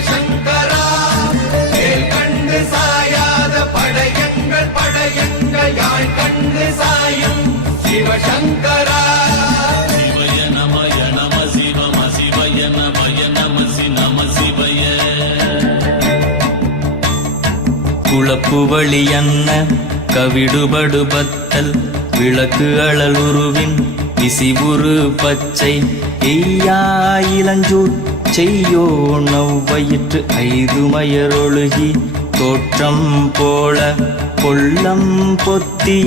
சிவசங்கரா கண்டு சாயாத படையங்கள் படையங்கள் யாழ் கண்டு சாயும் சிவசங்கரா சிவய நமய நம சிவம சிவய நமய நம நம சிவய குழப்பு வழியன்ன கவிடுபடுபத்தல் விளக்கு அழல் உருவின் விசிவுரு பச்சை எய்யா இளஞ்சூர் செய்யோ நவ்வயிற்று ஐதுமயரொழுகி தோற்றம் போல கொள்ளம் பொத்திய